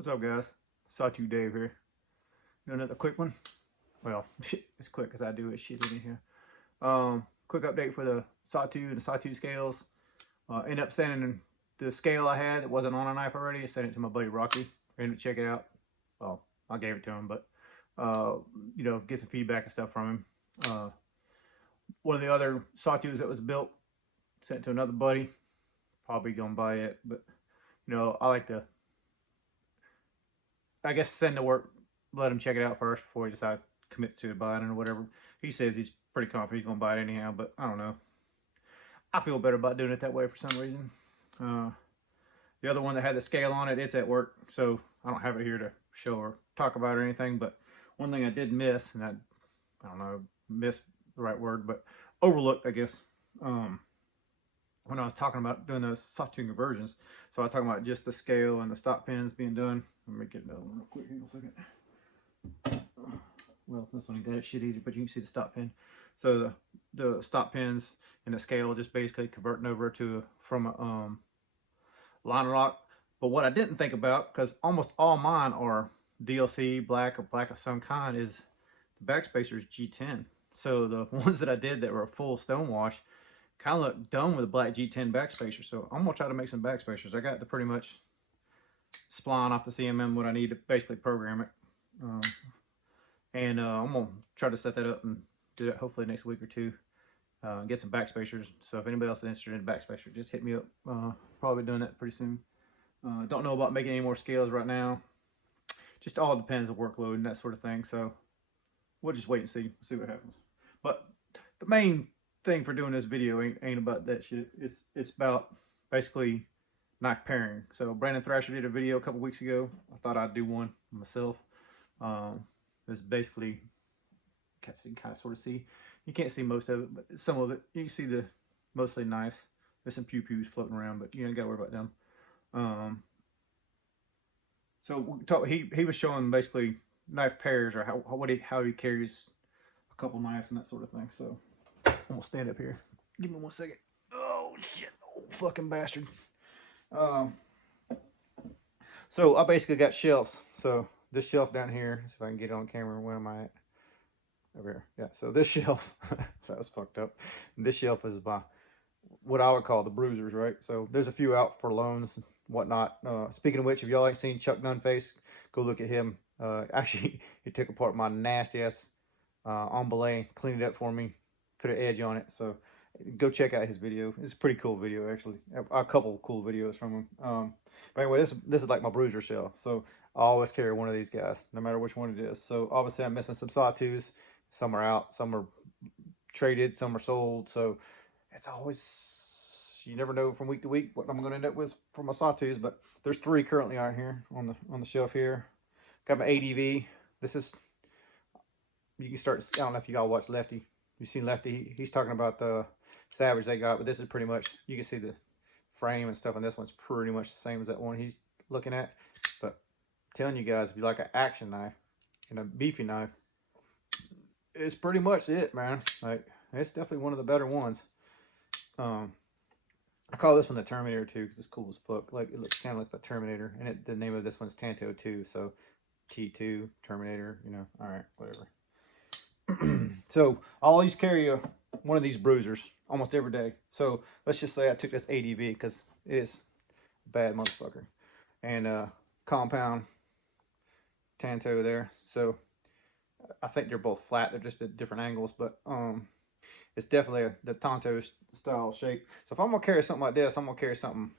What's up, guys? Sawtooth Dave here. Another quick one. Well, it's quick because I do it shit in here. Quick update for the Sawtooth and the Sawtooth scales. Ended up sending the scale I had that wasn't on a knife already. I sent it to my buddy Rocky for him to check it out. Well, I gave it to him, but get some feedback and stuff from him. One of the other Sawtooths that was built, sent to another buddy. Probably gonna buy it, but I like to, I guess, send the work, let him check it out first before he decides to commit to buying it or whatever. He says he's pretty confident he's gonna buy it anyhow, but I don't know. I feel better about doing it that way for some reason. The other one that had the scale on it, it's at work, so I don't have it here to show or talk about or anything. But one thing I did miss, and I don't know, missed the right word, but overlooked, I guess, when I was talking about doing those Sawtooth conversions. So I was talking about just the scale and the stop pins being done. Let me get another one real quick here in a second. Well, this one ain't got it shit either, but you can see the stop pin. So the stop pins and the scale just basically converting over to from a line lock. But what I didn't think about, because almost all mine are DLC black or black of some kind, is the backspacers G10. So the ones that I did that were a full stonewash kind of look dumb with a black G10 backspacer. So I'm gonna try to make some backspacers. I got the pretty much spline off the CMM what I need to basically program it. I'm gonna try to set that up and do that hopefully next week or two. Get some backspacers. So if anybody else is interested in backspacer, just hit me up. Probably doing that pretty soon. Don't know about making any more scales right now. Just all depends on workload and that sort of thing. So we'll just wait and see what happens. But the main thing for doing this video ain't about that shit. It's about basically knife pairing. So Brandon Thrasher did a video a couple weeks ago. I thought I'd do one myself. This basically, you can kind of sort of see. You can't see most of it, but some of it you can see the mostly knives. There's some pews floating around, but you ain't got to worry about them. So he was showing basically knife pairs, or how he carries a couple knives and that sort of thing. So I'm gonna stand up here. Give me 1 second. Oh shit! Oh fucking bastard. So I basically got shelves. So this shelf down here, see if I can get it on camera. Where am I at? Over here. Yeah. So this shelf, that was fucked up. This shelf is by what I would call the bruisers, right? So there's a few out for loans and whatnot. Speaking of which, if y'all ain't seen Chuck Nunface, go look at him. Actually, he took apart my nasty ass emboulet, cleaned it up for me, put an edge on it. So go check out his video. It's a pretty cool video, actually. A couple of cool videos from him. But anyway, this is like my bruiser shell. So I always carry one of these guys, no matter which one it is. So obviously I'm missing some Sawtooths. Some are out, some are traded, some are sold. So it's always, you never know from week to week what I'm going to end up with for my Sawtooths. But there's 3 currently out here on the shelf here. Got my ADV. This is, you can start, I don't know if you all watch Lefty. You've seen Lefty. He's talking about the Savage they got, but this is pretty much, you can see the frame and stuff, and this one's pretty much the same as that one he's looking at. But I'm telling you guys, if you like an action knife and a beefy knife, it's pretty much it, man. Like, it's definitely one of the better ones. I call this one the Terminator 2 because it's cool as fuck. Like, it looks kind of like the Terminator, and the name of this one's Tanto 2, so T2 Terminator. All right, whatever. So I always carry one of these bruisers almost every day. So let's just say I took this ADV because it is a bad motherfucker, and compound Tanto there. So I think they're both flat. They're just at different angles, but it's definitely the Tanto style shape. So if I'm gonna carry something like this, I'm gonna carry something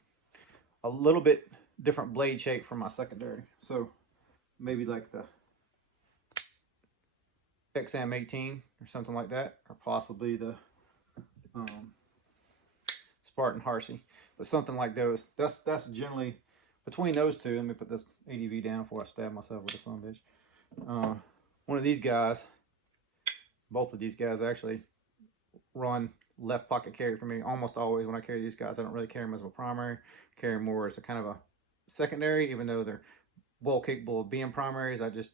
a little bit different blade shape from my secondary. So maybe like the XM18 or something like that, or possibly the Spartan Harsey, but something like those. That's generally between those two. Let me put this ADV down before I stab myself with a son of a bitch. One of these guys, both of these guys actually run left pocket carry for me almost always. When I carry these guys, I don't really carry them as a primary. I carry them more as a kind of a secondary, even though they're well capable of being primaries. I just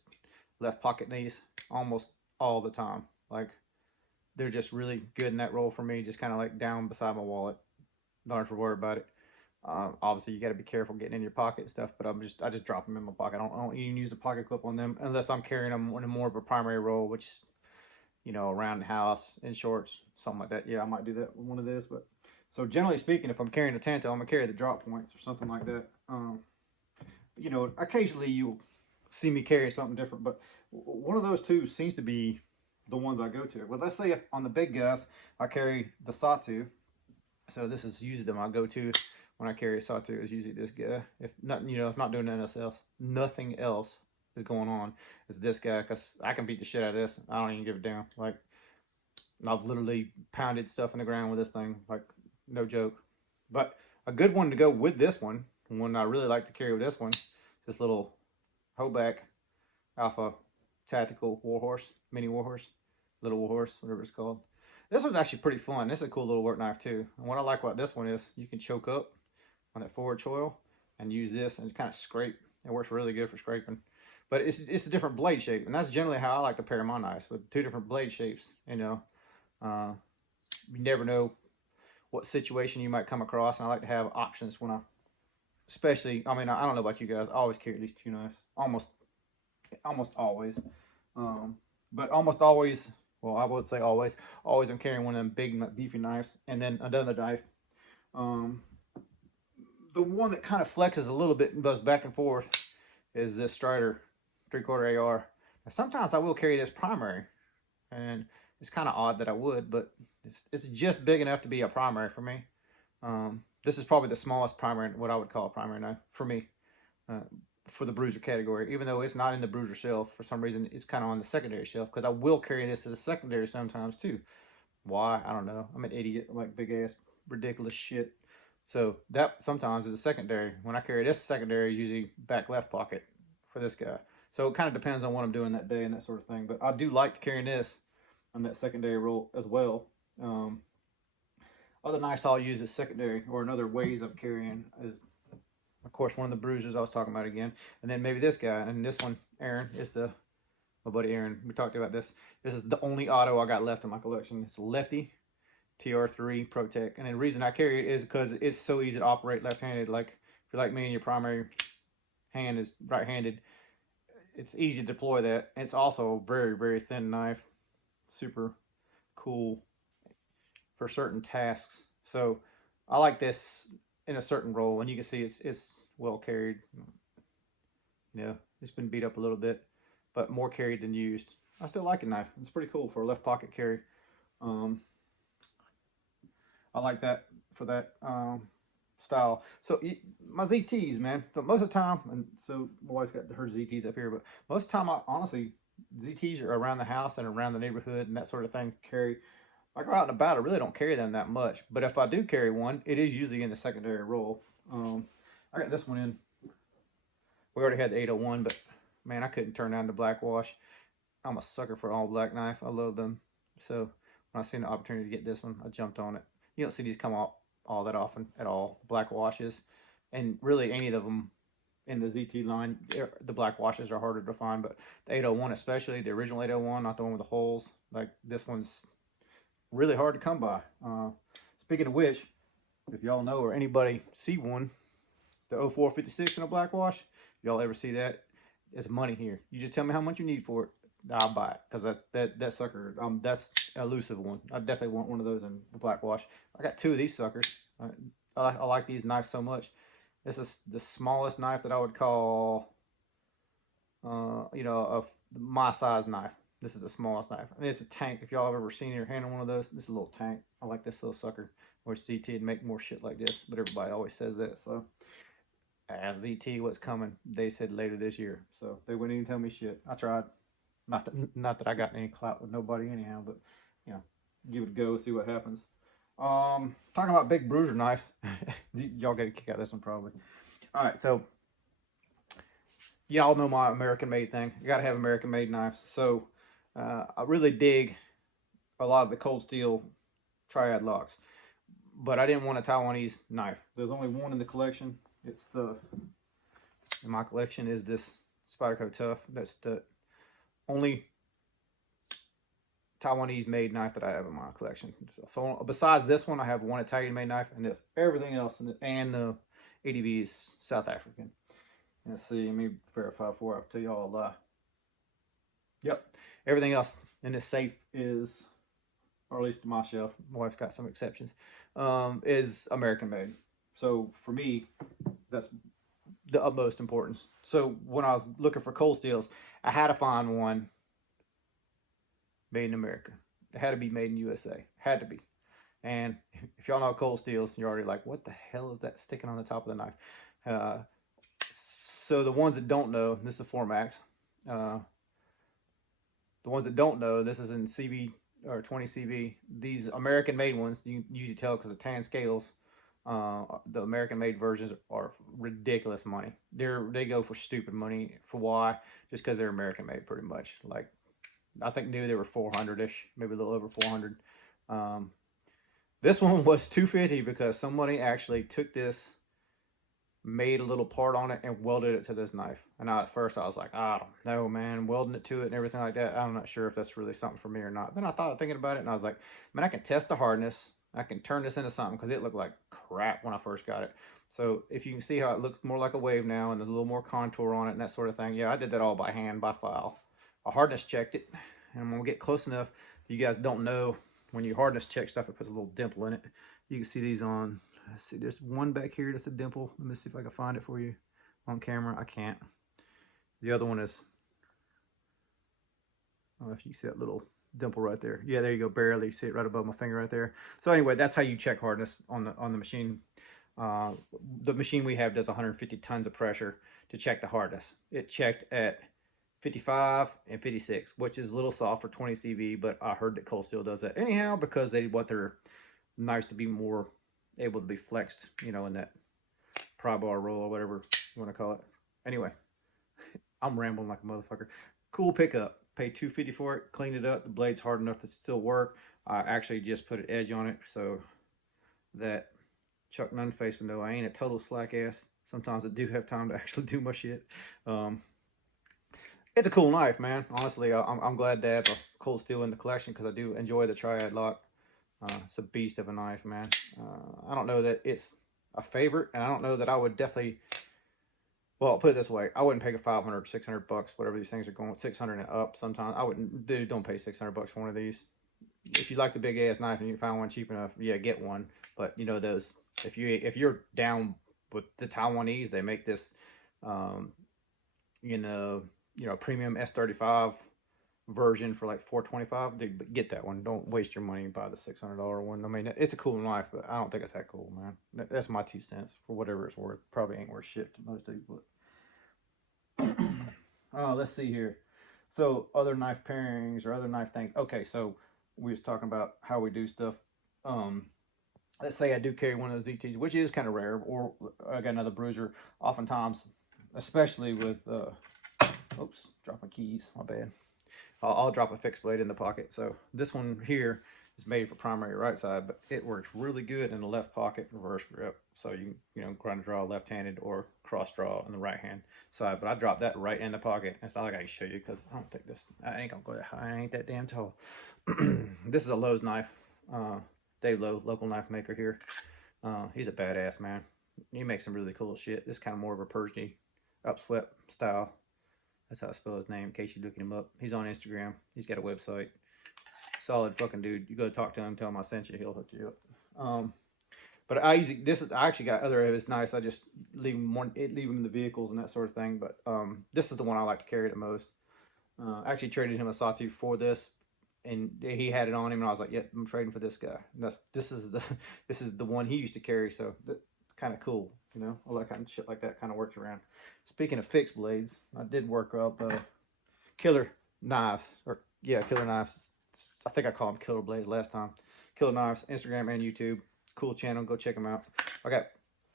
left pocket these almost all the time. Like, they're just really good in that role for me, just kind of like down beside my wallet. Don't have to worry about it. Obviously, you got to be careful getting in your pocket and stuff. But I just drop them in my pocket. I don't even use the pocket clip on them unless I'm carrying them in more of a primary role, which is, you know, around the house in shorts, something like that. Yeah, I might do that with one of this. But so generally speaking, if I'm carrying a Tanto, I'm gonna carry the drop points or something like that. You know, occasionally you'll see me carry something different, but one of those two seems to be the ones I go to. Well, let's say if on the big guys, I carry the Sawtooth. So this is usually my go-to when I carry a Sawtooth is usually this guy. If nothing, you know, if not doing anything else, nothing else is going on, is this guy, because I can beat the shit out of this. I don't even give a damn. Like, I've literally pounded stuff in the ground with this thing, like, no joke. But a good one to go with this one I really like to carry with this one, this little Hoback Alpha Tactical Warhorse, Mini Warhorse, Little Warhorse, whatever it's called. This one's actually pretty fun. This is a cool little work knife too. And what I like about this one is you can choke up on that forward choil and use this and kind of scrape. It works really good for scraping. But it's a different blade shape, and that's generally how I like to pair my knives, with two different blade shapes. You know, you never know what situation you might come across, and I like to have options when especially, I mean, I don't know about you guys, I always carry these two knives, almost always. But almost always, well, I would say always I'm carrying one of them big beefy knives, and then another knife. The one that kind of flexes a little bit and goes back and forth is this Strider 3/4 AR. Now, sometimes I will carry this primary, and it's kind of odd that I would, but it's just big enough to be a primary for me. This is probably the smallest primary, what I would call a primary knife for me, for the bruiser category. Even though it's not in the bruiser shelf, for some reason it's kind of on the secondary shelf, because I will carry this as a secondary sometimes too. Why? I don't know. I'm an idiot, like big ass ridiculous shit. So that sometimes is a secondary. When I carry this secondary, usually back left pocket for this guy. So it kind of depends on what I'm doing that day and that sort of thing. But I do like carrying this on that secondary roll as well. Other knives I'll use as secondary, or another ways of carrying, is of course one of the bruisers I was talking about again, and then maybe this guy. And this one, Aaron, is my buddy Aaron. We talked about this. This is the only auto I got left in my collection. It's a lefty TR3 ProTech, and the reason I carry it is because it's so easy to operate left-handed. Like if you're like me and your primary hand is right-handed, it's easy to deploy that. It's also a very, very thin knife, super cool for certain tasks. So I like this in a certain role, and you can see it's well carried. You know, it's been beat up a little bit, but more carried than used. I still like a knife. It's pretty cool for a left pocket carry. I like that for that style. So my ZTs, man. So most of the time, and so my wife's got her ZTs up here, but most of the time, I honestly, ZTs are around the house and around the neighborhood and that sort of thing. Carry. I go out and about. I really don't carry them that much, but if I do carry one, it is usually in the secondary role. I got this one in. We already had the 801, but man, I couldn't turn down the black wash. I'm a sucker for all black knife. I love them. So when I seen the opportunity to get this one, I jumped on it. You don't see these come out all that often at all, black washes. And really any of them in the ZT line, the black washes are harder to find, but the 801 especially, the original 801, not the one with the holes, like this one's really hard to come by. Speaking of which, if y'all know or anybody see one, the 0456 in a black wash, if y'all ever see that, it's money here. You just tell me how much you need for it, I'll buy it, because that sucker, that's an elusive one. I definitely want one of those in the black wash. I got two of these suckers. I like these knives so much. This is the smallest knife that I would call, you know, of my size knife. This is the smallest knife. I mean, it's a tank. If y'all have ever seen or handled one of those, this is a little tank. I like this little sucker. I wish ZT would make more shit like this, but everybody always says that. So, as ZT what's coming, they said later this year. So they wouldn't even tell me shit. I tried. Not that I got any clout with nobody anyhow, but you know, give it a go, see what happens. Talking about big bruiser knives, y'all get a kick out of this one probably. All right, so y'all know my American made thing. You gotta have American made knives. So I really dig a lot of the cold steel triad locks, but I didn't want a Taiwanese knife. There's only one in the collection. It's in my collection is this Spyderco Tough. That's the only Taiwanese made knife that I have in my collection. So besides this one, I have one Italian made knife and this. Everything else, and the ADV is South African. Let's see, let me verify before I tell y'all a lie. Yep, everything else in this safe is, or at least my shelf, my wife's got some exceptions, is American made. So for me, that's the utmost importance. So when I was looking for cold steels, I had to find one made in America. It had to be made in USA. Had to be. And if y'all know cold steels, you're already like, what the hell is that sticking on the top of the knife? So the ones that don't know, this is a 4 Uh, the ones that don't know, this is in CV or 20 CV. These American made ones, you can usually tell because of tan scales. The American made versions are ridiculous money. They go for stupid money. For why? Just because they're American made, pretty much. Like, I think new they were 400-ish, maybe a little over 400. This one was 250 because somebody actually took this, made a little part on it, and welded it to this knife. And at first I was like, I don't know, man, welding it to it and everything like that, I'm not sure if that's really something for me or not. Then I thought, thinking about it, and I was like, man, I can test the hardness. I can turn this into something, because it looked like crap when I first got it. So if you can see how it looks more like a wave now and a little more contour on it and that sort of thing, yeah, I did that all by hand, by file. I hardness checked it, and I'm gonna get close enough. You guys don't know, when you hardness check stuff, it puts a little dimple in it. You can see these on, let's see, there's one back here that's a dimple. Let me see if I can find it for you on camera. I can't. The other one is, I don't know if you see that little dimple right there. Yeah, there you go, barely. You see it right above my finger right there. So anyway, that's how you check hardness on the machine. The machine we have does 150 tons of pressure to check the hardness. It checked at 55 and 56, which is a little soft for 20 CV, but I heard that Cold Steel does that anyhow because they want their knives to be more able to be flexed, you know, in that pry bar roll or whatever you want to call it. Anyway, I'm rambling like a motherfucker. Cool pickup. Paid $250 for it. Cleaned it up. The blade's hard enough to still work. I actually just put an edge on it so that Chuck Nunface would know I ain't a total slack ass. Sometimes I do have time to actually do my shit. It's a cool knife, man. Honestly, I'm glad to have a Cold Steel in the collection because I do enjoy the Triad lock. It's a beast of a knife, man. I don't know that it's a favorite, and I don't know that I would definitely, well, I'll put it this way, I wouldn't pay $500, $600, whatever these things are going, 600 and up sometimes. I wouldn't, dude, don't pay $600 for one of these. If you like the big ass knife and you find one cheap enough, yeah, get one. But you know, those, if you're down with the Taiwanese, they make this, you know, premium S35 version for like $425. Dude, get that one. Don't waste your money and buy the $600 one. I mean, it's a cool knife, but I don't think it's that cool, man. That's my 2 cents for whatever it's worth. Probably ain't worth shit to most people. But let's see here. So other knife pairings or other knife things. Okay, so we was talking about how we do stuff. Let's say I do carry one of those ZTs, which is kind of rare, or I got another bruiser. Oftentimes, especially with oops, drop my keys, my bad. I'll drop a fixed blade in the pocket. So this one here is made for primary right side, but it works really good in the left pocket reverse grip. So you know, grind draw left-handed or cross draw on the right hand side. But I dropped that right in the pocket. It's not like I can show you because I don't think this, I ain't gonna go that high. I ain't that damn tall. This is a Lowe's knife. Dave Lowe, local knife maker here. He's a badass, man. He makes some really cool shit. This is kind of more of a Persian upswept style. That's how I spell his name, in case you're looking him up. He's on Instagram. He's got a website. Solid fucking dude. You go talk to him, tell him I sent you, he'll hook you up. But I actually got other of his knives. I just leave them in the vehicles and that sort of thing. But this is the one I like to carry the most. I actually traded him a Sawtooth for this, and he had it on him, and I was like, "Yep, I'm trading for this guy." And this is the one he used to carry, so that's kind of cool, you know. All that kind of shit like that kind of works around. Speaking of fixed blades, I did work up Killer Knives, or yeah, Killer Knives. I think I called them Killer Blades last time. Killer Knives, Instagram and YouTube. Cool channel, go check them out. I got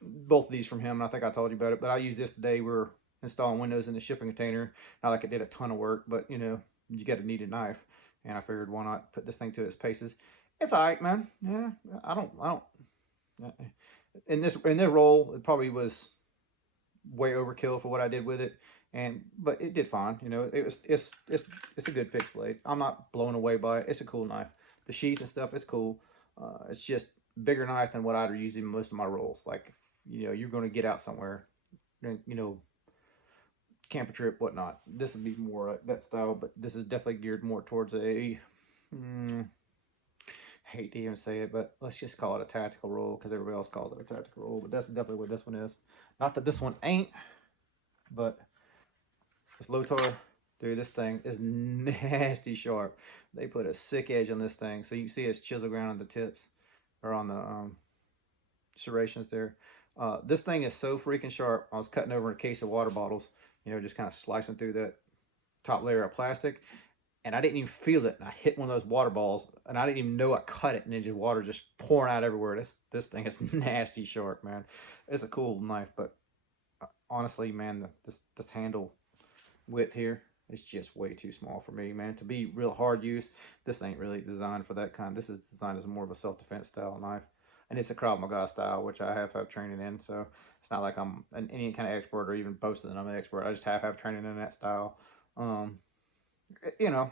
both of these from him, and I think I told you about it, but I used this today. We're installing windows in the shipping container. Not like it did a ton of work, but you know, you got to need a knife, and I figured why not put this thing to its paces. It's all right, man. Yeah, I don't. In this role, it probably was way overkill for what I did with it, but it did fine. You know, it's a good fixed blade. I'm not blown away by it. It's a cool knife. The sheath and stuff, it's cool. It's just bigger knife than what I'd use in most of my rolls. Like you know, you're going to get out somewhere, you know, camper trip, whatnot. This would be more that style, but this is definitely geared more towards a, mm, hate to even say it, but let's just call it a tactical roll because everybody else calls it a tactical roll. But that's definitely what this one is. Not that this one ain't, but this Lotar, dude, this thing is nasty sharp. They put a sick edge on this thing, so you can see it's chisel ground on the tips or on the serrations there. This thing is so freaking sharp. I was cutting over a case of water bottles, you know, just kind of slicing through that top layer of plastic, and I didn't even feel it. And I hit one of those water balls, and I didn't even know I cut it, and then just water just pouring out everywhere. This thing is nasty sharp, man. It's a cool knife, but honestly, man, this handle width here is just way too small for me, man. To be real hard use, this ain't really designed for that kind. This is designed as more of a self-defense style knife, and it's a Krav Maga style, which I have training in. So it's not like I'm any kind of expert or even boasting that I'm an expert. I just have training in that style. You know,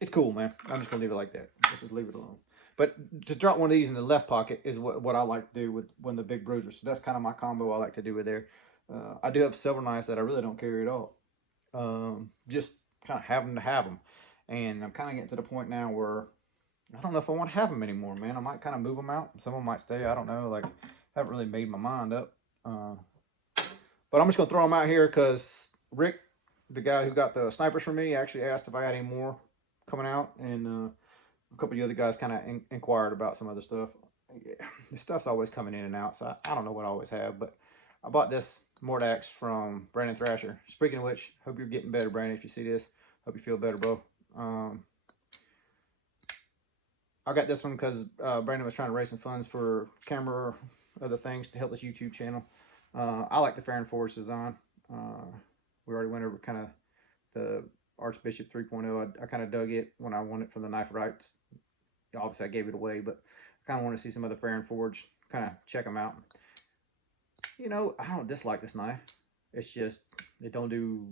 it's cool, man. I'm just gonna leave it like that. Let's just leave it alone. But to drop one of these in the left pocket is what I like to do with one of the big bruisers. So that's kind of my combo I like to do with there. I do have several knives that I really don't carry at all. Just kind of having to have them. And I'm kind of getting to the point now where I don't know if I want to have them anymore, man. I might kind of move them out. Some of them might stay. I don't know. Like, I haven't really made my mind up. But I'm just going to throw them out here because Rick, the guy who got the snipers for me, actually asked if I had any more coming out. And a couple of the other guys kind of inquired about some other stuff. Yeah, this stuff's always coming in and out, so I don't know what I always have. But I bought this Mordax from Brandon Thrasher. Speaking of which, hope you're getting better, Brandon, if you see this. Hope you feel better, bro. I got this one because Brandon was trying to raise some funds for camera or other things to help this YouTube channel. I like the Farron Force design. We already went over kind of the Archbishop 3.0. I kind of dug it when I won it from the Knife Rights. Obviously, I gave it away, but I kind of want to see some other Farron Forge. Kind of check them out. You know, I don't dislike this knife. It's just, it don't do,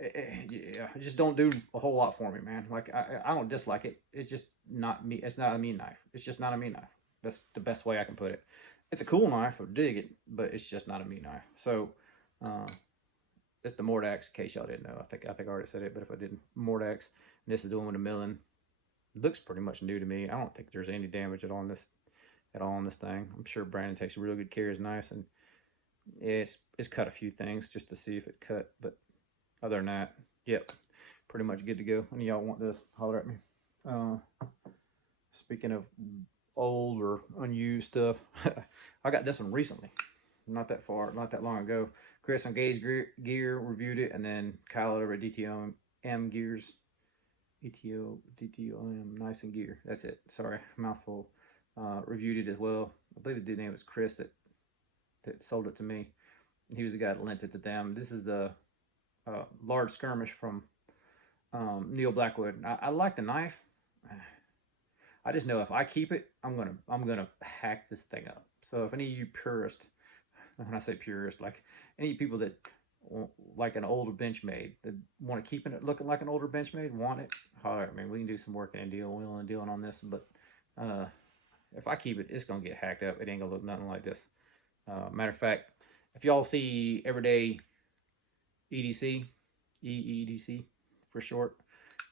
yeah, it just don't do a whole lot for me, man. Like, I don't dislike it. It's just not me. It's not a me knife. It's just not a me knife. That's the best way I can put it. It's a cool knife. I dig it, but it's just not a me knife. So, it's the Mordax, in case y'all didn't know. I think I already said it, but if I didn't, Mordax. This is the one with the milling. It looks pretty much new to me. I don't think there's any damage at all on this thing. I'm sure Brandon takes real good care of his knives, and it's cut a few things just to see if it cut. But other than that, yep, pretty much good to go. Any of y'all want this, holler at me. Speaking of old or unused stuff, I got this one recently. Not that long ago. Chris on Gauge Gear reviewed it, and then Kyle over at DTOM Gears. DTOM Nice and Gear. That's it. Sorry, mouthful. Reviewed it as well. I believe the name was Chris that sold it to me. He was the guy that lent it to them. This is the large skirmish from Neil Blackwood. I like the knife. I just know if I keep it, I'm gonna hack this thing up. So if any of you purists, when I say purist, like any people that like an older Benchmade that want to keep it looking like an older Benchmade, want it, holler at me. We can do some working and dealing on this. But if I keep it, it's gonna get hacked up. It ain't gonna look nothing like this. Matter of fact, if y'all see Everyday EDC, EEDC for short,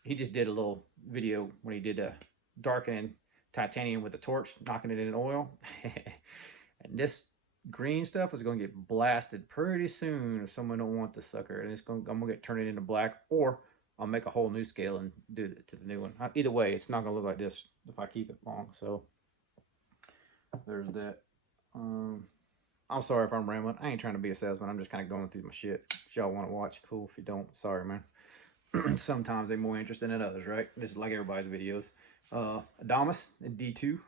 he just did a little video when he did a darkening titanium with a torch, knocking it in oil. And this green stuff is going to get blasted pretty soon if someone don't want the sucker. And I'm going to turn it into black, or I'll make a whole new scale and do it to the new one. Either way, it's not going to look like this if I keep it long. So there's that. I'm sorry if I'm rambling. I ain't trying to be a salesman. I'm just kind of going through my shit. If y'all want to watch, cool. If you don't, sorry, man. Sometimes they're more interesting than others, right? This is like everybody's videos. Adamas in D2.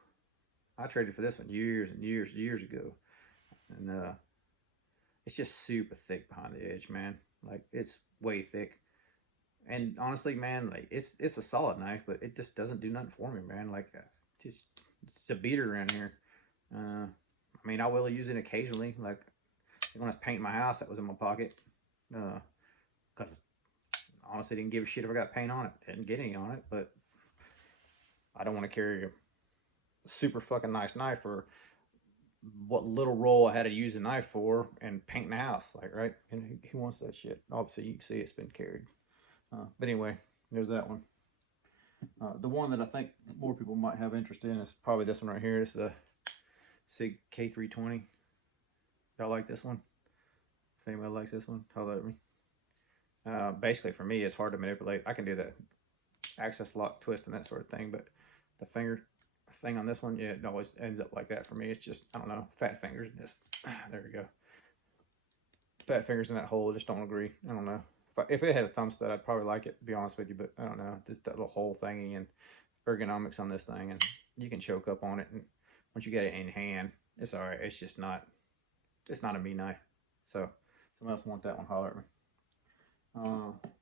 I traded for this one years and years ago. And it's just super thick behind the edge, man. Like, it's way thick. And honestly, man, like, it's a solid knife, but it just doesn't do nothing for me, man. Like, it's a beater around here. I mean, I will use it occasionally. Like, when I was painting my house, that was in my pocket. Because honestly, didn't give a shit if I got paint on it. Didn't get any on it, but I don't want to carry super fucking nice knife for what little roll I had to use a knife for and painting the house, like, right? And who wants that shit? Obviously, you can see it's been carried. But anyway, there's that one. The one that I think more people might have interest in is probably this one right here. It's the Sig K320. Y'all like this one? If anybody likes this one, holler at me. Basically, for me, it's hard to manipulate. I can do the access lock twist and that sort of thing, but the finger thing on this one, yeah, it always ends up like that for me. It's just, I don't know, fat fingers. Just, there we go. Fat fingers in that hole, just don't agree. I don't know. If it had a thumb stud, I'd probably like it, to be honest with you, but I don't know. Just that little hole thingy and ergonomics on this thing, and you can choke up on it, and once you get it in hand, it's all right. It's just not, it's not a me knife. So if someone else want that one, holler at me.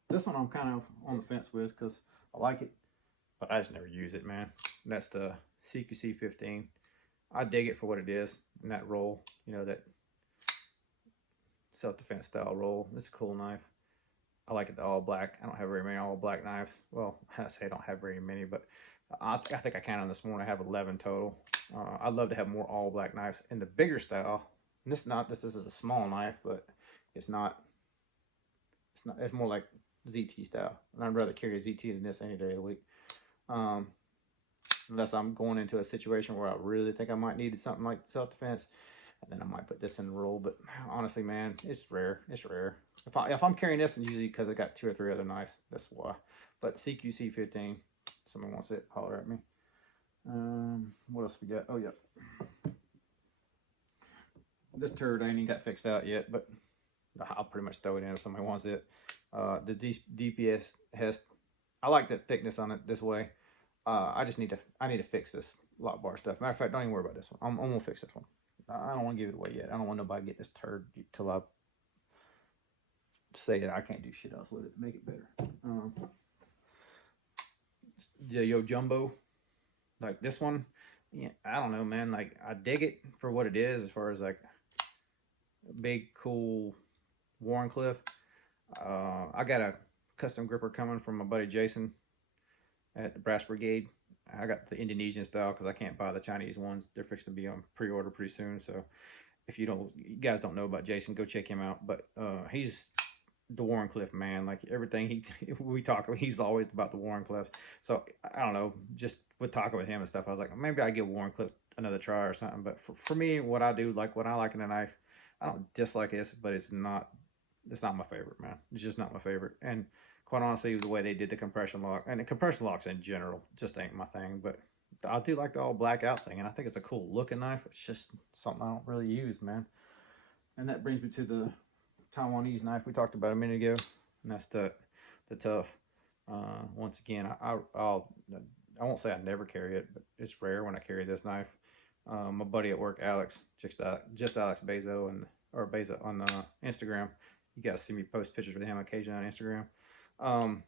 This one I'm kind of on the fence with because I like it, but I just never use it, man. And that's the CQC 15. I dig it for what it is in that roll, you know, that self-defense style roll. It's a cool knife. I like it the all black. I don't have very many all black knives. Well, I say I don't have very many, but I think I counted this morning. I have 11 total. I'd love to have more all black knives in the bigger style. And this is a small knife, but it's not. It's more like ZT style, and I'd rather carry a ZT than this any day of the week. Unless I'm going into a situation where I really think I might need something like self-defense, and then I might put this in the roll. But honestly, man, it's rare. It's rare. If I'm carrying this, it's usually because I got 2 or 3 other knives. That's why. But CQC 15. Someone wants it, holler at me. What else we got? Oh yeah. This turd ain't even got fixed out yet, but I'll pretty much throw it in if somebody wants it. The DPS has, I like the thickness on it this way. I need to fix this lock bar stuff. Matter of fact, don't even worry about this one. I'm gonna fix this one. I don't want to give it away yet. I don't want nobody to get this turd till I say that I can't do shit else with it to make it better. The Yo Jumbo, like this one, yeah, I don't know, man. Like, I dig it for what it is, as far as like big, cool Warncliffe. I got a custom gripper coming from my buddy Jason at the Brass Brigade. I got the Indonesian style because I can't buy the Chinese ones. They're fixed to be on pre-order pretty soon. So if you guys don't know about Jason, go check him out. But he's the Warncliffe man. Like, everything we talk about, he's always about the Warncliffes. So I don't know, just with talking with him and stuff, I was like, maybe I give Warncliffe another try or something. But for me, what I do, like what I like in a knife, I don't dislike this, but it's not my favorite, man. It's just not my favorite. And quite honestly, the way they did the compression lock, and the compression locks in general just ain't my thing. But I do like the all blackout thing, and I think it's a cool looking knife. It's just something I don't really use, man. And that brings me to the Taiwanese knife we talked about a minute ago, and that's the Tough. Once again, I won't say I never carry it, but it's rare when I carry this knife. My buddy at work, Alex, just Alex Bezo, or Bezo on Instagram. You guys see me post pictures with him occasionally on Instagram.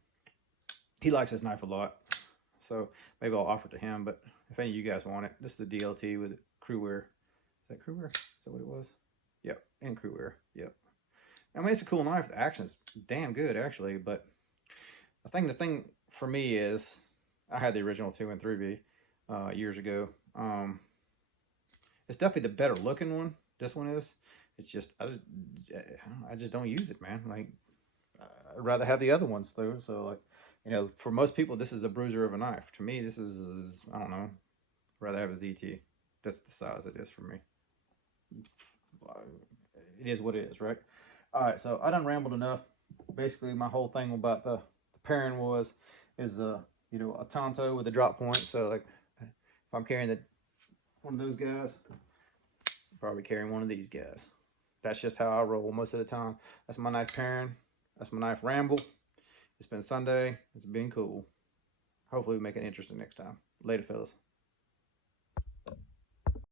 He likes this knife a lot, so maybe I'll offer it to him. But if any of you guys want it, this is the DLT with crew wear. Is that crew wear? Is that what it was? Yep, and crew wear. Yep. I mean, it's a cool knife. The action's damn good, actually. But the thing for me is, I had the original 2 and 3B years ago. It's definitely the better looking one. This one is. It's just, I just don't use it, man. Like, I'd rather have the other ones though. So, like, you know, for most people, this is a bruiser of a knife. To me, this is, I don't know, I'd rather have a ZT. That's the size it is for me. It is what it is, right? All right, so I done rambled enough. Basically, my whole thing about the pairing is you know, a Tonto with a drop point. So, like, if I'm carrying one of those guys, I'm probably carrying one of these guys. That's just how I roll most of the time. That's my knife pairing. That's my knife ramble. It's been Sunday. It's been cool. Hopefully we make it interesting next time. Later, fellas.